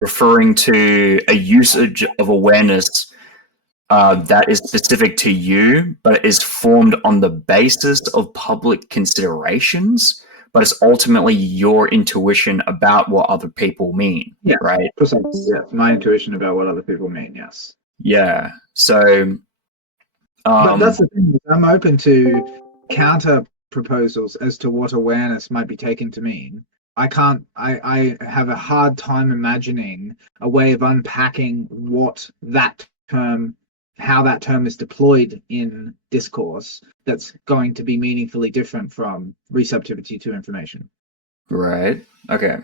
referring to a usage of awareness that is specific to you, but is formed on the basis of public considerations, but it's ultimately your intuition about what other people mean, right? Precisely. Yes, my intuition about what other people mean. Yes. Yeah. So, but that's the thing. I'm open to counter proposals as to what awareness might be taken to mean. I have a hard time imagining a way of unpacking what that term, how that term is deployed in discourse that's going to be meaningfully different from receptivity to information. Right. Okay.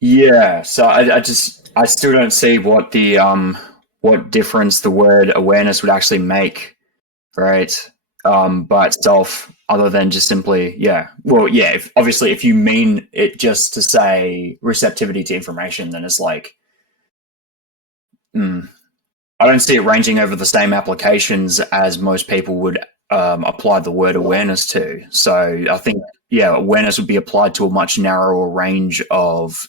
Yeah. So I still don't see what the what difference the word awareness would actually make, right? By itself, other than just simply, yeah. Well, yeah. Obviously, if you mean it just to say receptivity to information, then it's like, I don't see it ranging over the same applications as most people would apply the word awareness to. So I think, yeah, awareness would be applied to a much narrower range of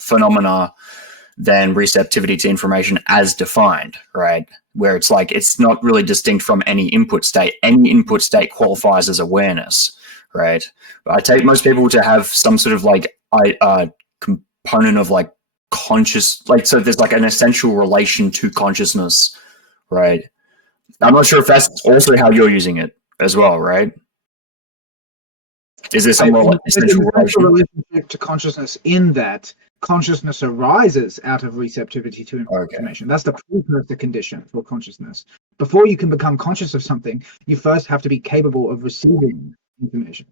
phenomena than receptivity to information as defined, right? Where it's like it's not really distinct from any input state. Any input state qualifies as awareness, right? But I take most people to have some sort of like component of like conscious, like, so there's like an essential relation to consciousness, right? I'm not sure if that's also how you're using it as well, right? Is there some essential relationship to consciousness in that consciousness arises out of receptivity to information? Okay. That's the precursor condition for consciousness. Before you can become conscious of something, you first have to be capable of receiving information.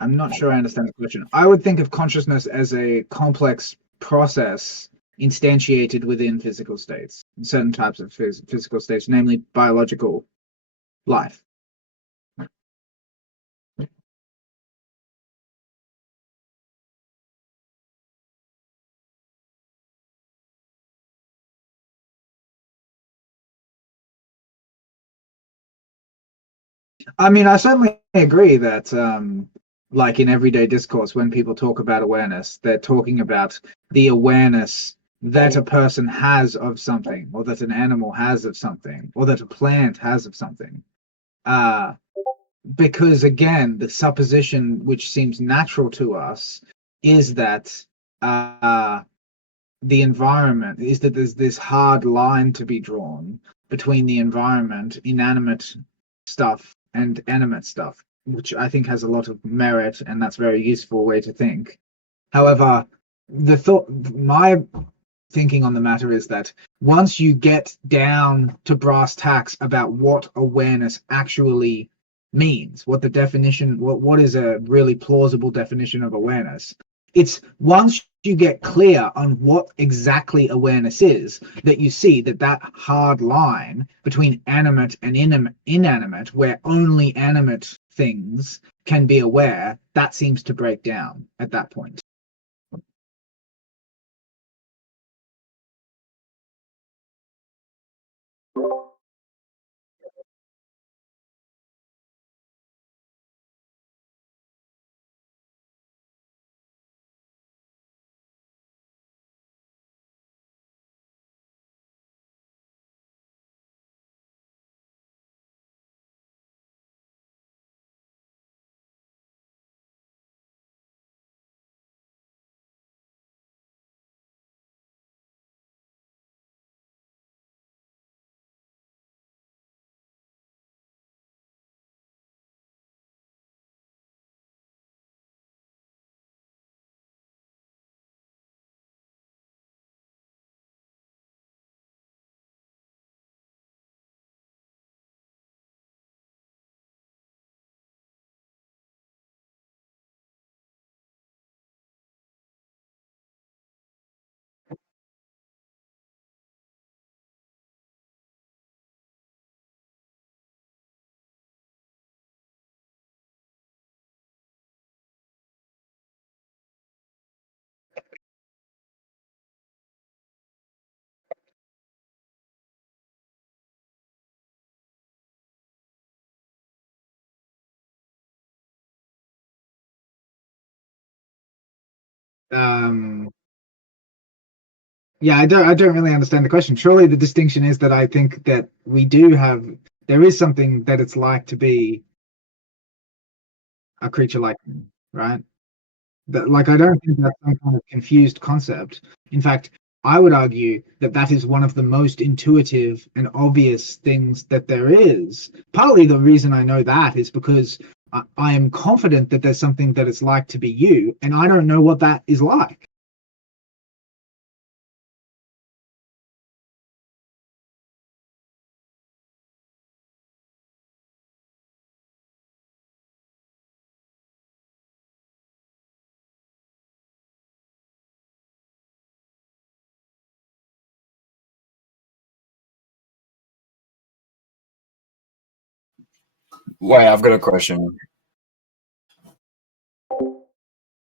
I'm not sure I understand the question. I would think of consciousness as a complex process instantiated within physical states, certain types of physical states, namely biological life. I mean, I certainly agree that, like in everyday discourse, when people talk about awareness, they're talking about the awareness that a person has of something, or that an animal has of something, or that a plant has of something. Because again, the supposition which seems natural to us is that the environment is that there's this hard line to be drawn between the environment, inanimate stuff, and animate stuff, which I think has a lot of merit, and that's a very useful way to think. However, my thinking on the matter is that once you get down to brass tacks about what awareness actually means, what the definition, what is a really plausible definition of awareness, it's once you get clear on what exactly awareness is, that you see that hard line between animate and inanimate, where only animate things can be aware, that seems to break down at that point. Um, yeah, I don't really understand the question. Surely the distinction is that I think that there is something that it's like to be a creature like me, right? That, like, I don't think that's some kind of confused concept. In fact, I would argue that that is one of the most intuitive and obvious things that there is. Partly the reason I know that is because I am confident that there's something that it's like to be you, and I don't know what that is like. Wait, I've got a question.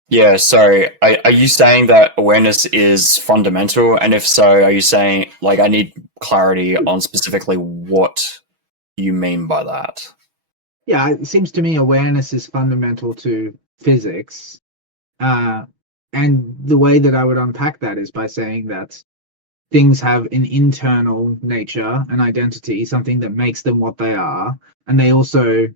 Yeah, so are you saying that awareness is fundamental? And if so, are you saying, like, I need clarity on specifically what you mean by that? Yeah, it seems to me awareness is fundamental to physics. Uh, and the way that I would unpack that is by saying that things have an internal nature, an identity, something that makes them what they are, and they also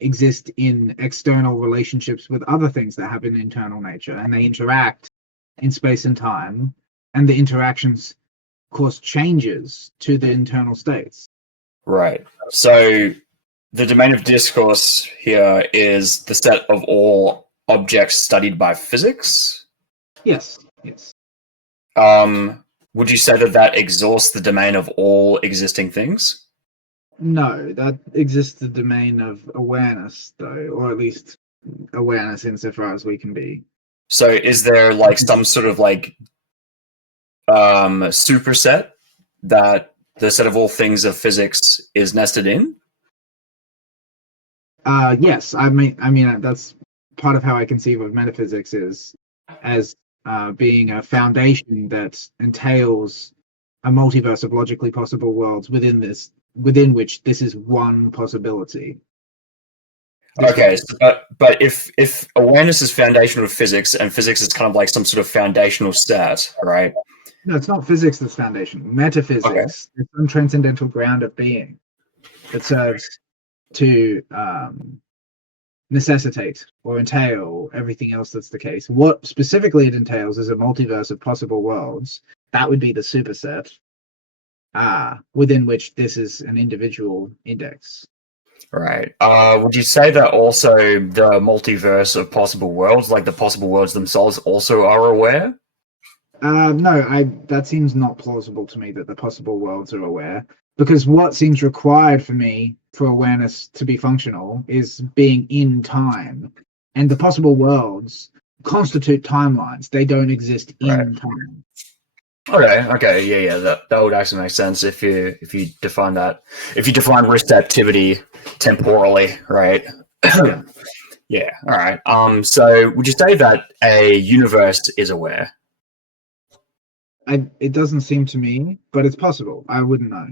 exist in external relationships with other things that have an internal nature, and they interact in space and time, and the interactions cause changes to the internal states. Right. So the domain of discourse here is the set of all objects studied by physics. Yes, yes. Would you say that that exhausts the domain of all existing things? No, that exists the domain of awareness, though, or at least awareness insofar as we can be. So is there like some sort of like superset that the set of all things of physics is nested in? Yes, I mean that's part of how I conceive of metaphysics is as being a foundation that entails a multiverse of logically possible worlds within which this is one possibility. Okay, so, but if awareness is foundational to physics and physics is kind of like some sort of foundational set, right? No, it's not physics that's foundational. Okay. Metaphysics is some transcendental ground of being that serves to necessitate or entail everything else that's the case. What specifically it entails is a multiverse of possible worlds. That would be the superset, within which this is an individual index. Right. Would you say that also the multiverse of possible worlds, like the possible worlds themselves, also are aware? No, that seems not plausible to me that the possible worlds are aware, because what seems required for me for awareness to be functional is being in time, and the possible worlds constitute timelines. They don't exist Right. in time. Okay, yeah, that would actually make sense if you define that, if you define receptivity temporally, right? Yeah. Yeah, all right. So would you say that a universe is aware? It doesn't seem to me, but it's possible. I wouldn't know.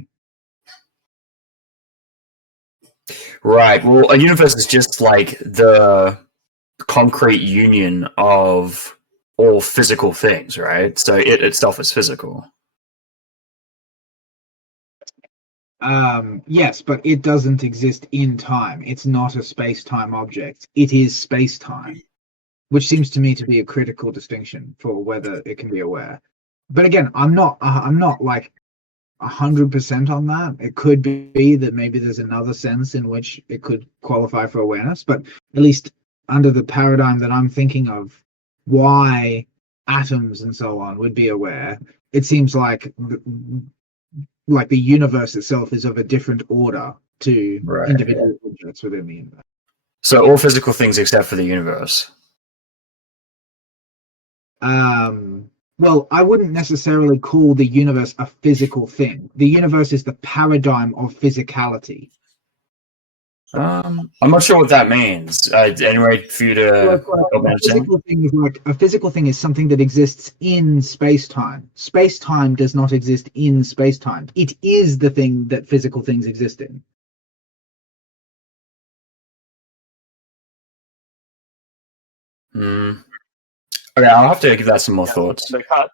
Right. Well, a universe is just like the concrete union of all physical things, right? So it itself is physical. Yes, but it doesn't exist in time. It's not a space-time object. It is space-time, which seems to me to be a critical distinction for whether it can be aware. But again, I'm not like 100% on that. It could be that maybe there's another sense in which it could qualify for awareness, but at least under the paradigm that I'm thinking of, why atoms and so on would be aware, it seems like the universe itself is of a different order to Right. individual objects within the universe. So all physical things except for the universe. Well, I wouldn't necessarily call the universe a physical thing. The universe is the paradigm of physicality. I'm not sure what that means. Any way for you to help me A understand? physical thing is like a physical thing is something that exists in space-time. Space-time does not exist in space-time. It is the thing that physical things exist in. Mm. Okay, I'll have to give that some more thoughts. The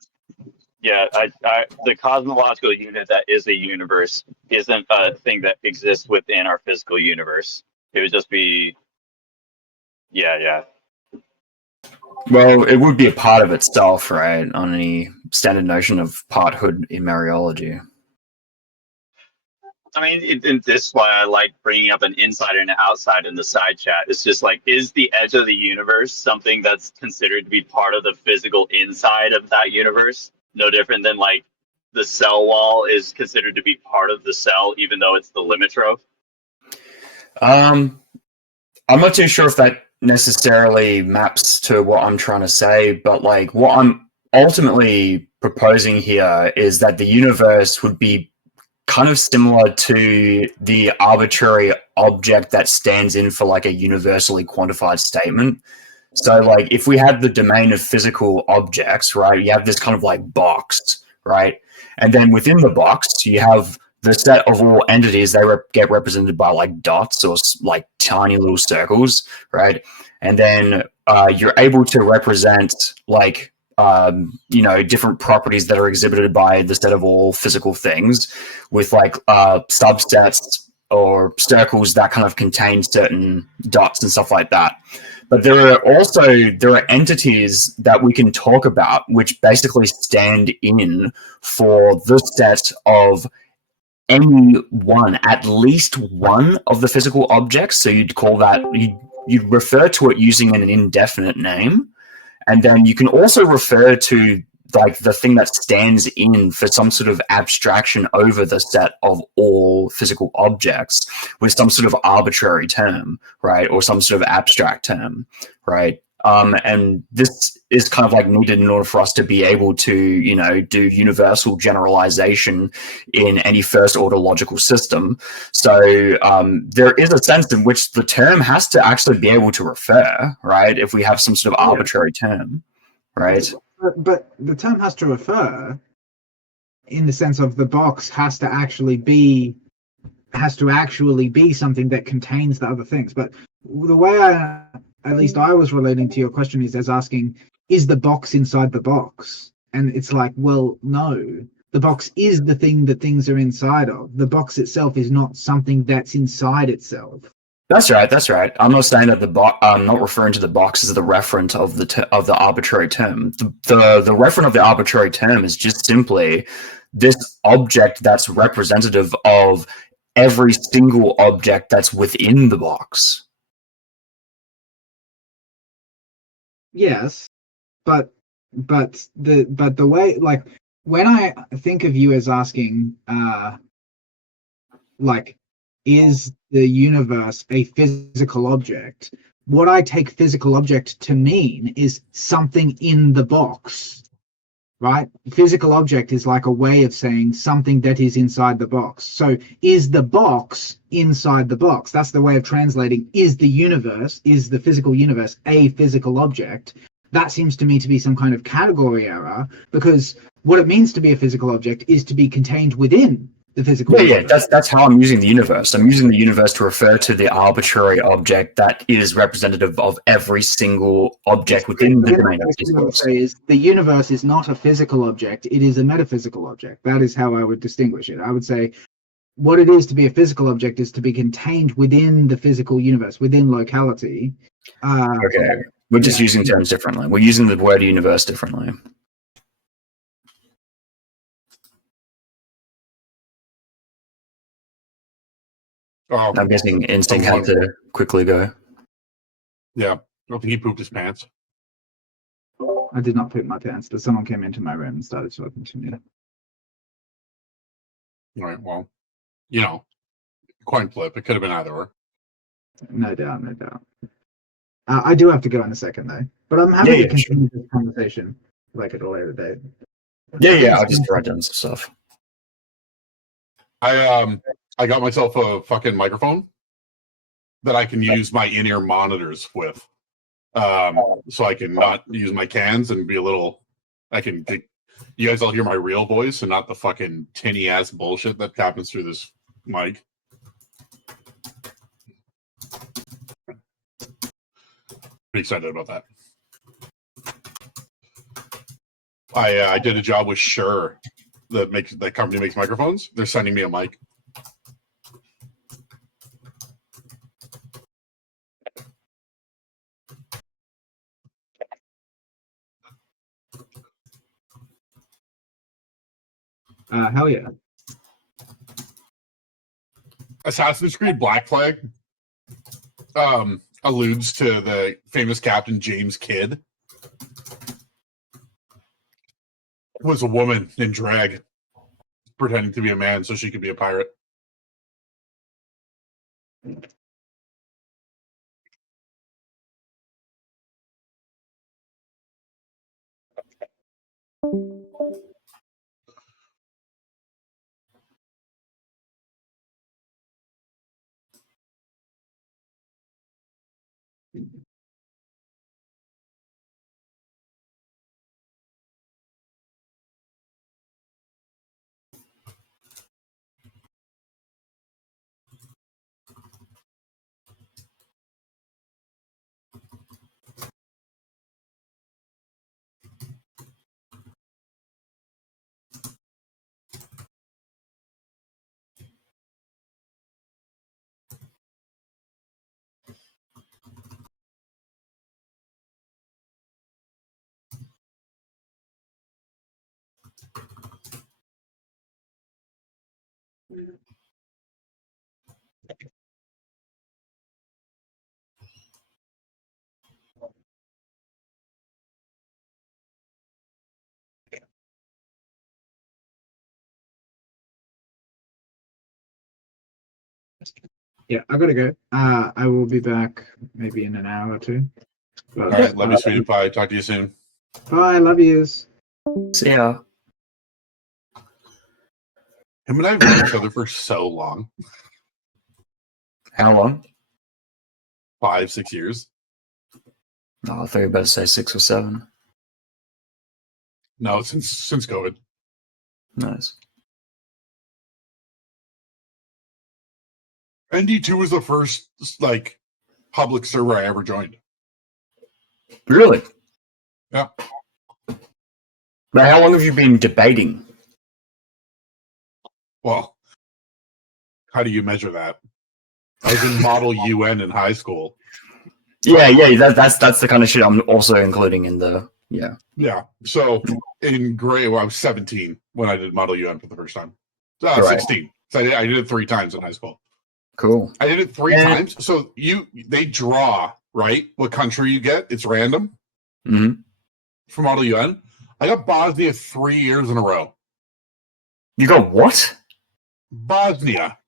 cosmological unit that is a universe isn't a thing that exists within our physical universe. It would just be, yeah. Well, it would be a part of itself, right? On any standard notion of parthood in Mariology. I mean, and this is why I like bringing up an inside and an outside in the side chat. It's just like, is the edge of the universe something that's considered to be part of the physical inside of that universe? No different than like the cell wall is considered to be part of the cell, even though it's the limit I'm not too sure if that necessarily maps to what I'm trying to say, but like what I'm ultimately proposing here is that the universe would be kind of similar to the arbitrary object that stands in for like a universally quantified statement. So like if we had the domain of physical objects, right, you have this kind of like box, right? And then within the box, you have the set of all entities. They get represented by like dots or like tiny little circles, right? And then you're able to represent like different properties that are exhibited by the set of all physical things with like subsets or circles that kind of contain certain dots and stuff like that. But there are entities that we can talk about which basically stand in for the set of any one, at least one of the physical objects. So you'd call that, you'd refer to it using an indefinite name. And then you can also refer to like the thing that stands in for some sort of abstraction over the set of all physical objects with some sort of arbitrary term, right? Or some sort of abstract term, right? And this is kind of like needed in order for us to be able to, do universal generalization in any first order logical system. So there is a sense in which the term has to actually be able to refer, right? If we have some sort of arbitrary term, right? But the term has to refer in the sense of the box has to actually be something that contains the other things. But the way at least I was relating to your question is as asking, is the box inside the box? And it's like, well, no. The box is the thing that things are inside of. The box itself is not something that's inside itself. That's right. I'm not saying that I'm not referring to the box as the referent of the arbitrary term. The referent of the arbitrary term is just simply this object that's representative of every single object that's within the box. Yes, but the way, like, when I think of you as asking, like, is the universe a physical object? What I take physical object to mean is something in the box, right? Physical object is like a way of saying something that is inside the box. So is the box inside the box? That's the way of translating, is the physical universe a physical object? That seems to me to be some kind of category error, because what it means to be a physical object is to be contained within the physical universe. Yeah, that's how I'm using the universe. I'm using the universe to refer to the arbitrary object that is representative of every single object within the domain of discourse. The universe is not a physical object, it is a metaphysical object. That is how I would distinguish it. I would say what it is to be a physical object is to be contained within the physical universe, within locality. Okay, we're just using terms differently. We're using the word universe differently. I'm guessing Instinct had to quickly go. Yeah, I don't think he pooped his pants. I did not poop my pants, but someone came into my room and started talking to me. All right, well, coin flip. It could have been either or. No doubt. I do have to go in a second, though. But I'm happy to continue this conversation like at a later date. Yeah, I'll just write down some stuff. I got myself a fucking microphone that I can use my in-ear monitors with. So I can not use my cans and be a little, you guys all hear my real voice and not the fucking tinny ass bullshit that happens through this mic. Pretty excited about that. I did a job with Shure that company makes microphones. They're sending me a mic. Hell yeah. Assassin's Creed Black Flag alludes to the famous Captain James Kidd. Was a woman in drag, pretending to be a man so she could be a pirate. Yeah, I gotta go. I will be back maybe in an hour or two. But, All right, love you, sweetie pie. Talk to you soon. bye, love yous. See ya. Him and I have known each other for so long. How long? 5-6 years. Oh, I thought you were about to say 6 or 7. No, since COVID. Nice. ND2 was the first like public server I ever joined. Really? Yeah. Now, how long have you been debating? Well, how do you measure that? I was in Model UN in high school. Yeah. That's the kind of shit I'm also including in the Yeah. So in grade, I was 17 when I did Model UN for the first time. Right. 16. So I did it 3 times in high school. Cool. I did it 3 times. So they draw, right? What country you get. It's random. Mm-hmm. For Model UN. I got Bosnia 3 years in a row. You got what? Bosnia.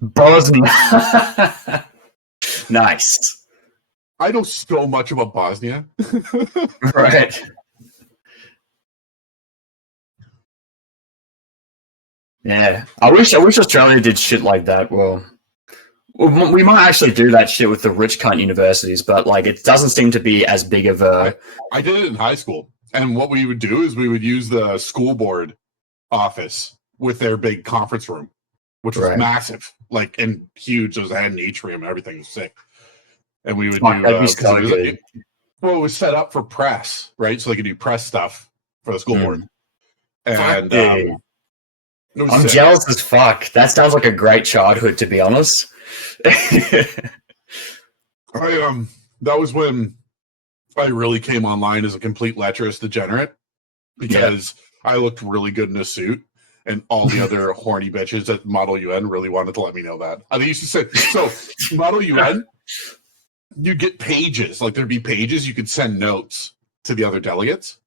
Bosnia. Nice. I know so much about Bosnia. Right. Yeah. I wish Australia did shit like that. Well, we might actually do that shit with the rich cunt universities, but like it doesn't seem to be as big of a. I did it in high school, and what we would do is we would use the school board office with their big conference room, which was Right. massive, like and huge. It had an atrium and everything was sick. And we would Fuck, that'd be so good. Well, it was set up for press, right? So they could do press stuff for the school board. And Fuck, yeah. it was I'm sick. jealous as fuck. That sounds like a great childhood, to be honest. That was when I really came online as a complete lecherous degenerate because I looked really good in a suit, and all the other horny bitches at Model UN really wanted to let me know that. They used to say, so Model UN, you get pages, like there'd be pages you could send notes to the other delegates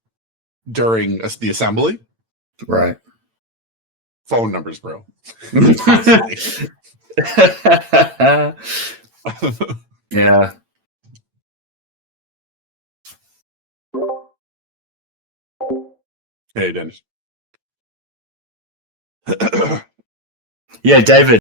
during the assembly. Right. Phone numbers, bro. Yeah. Hey, Dennis. Yeah, David.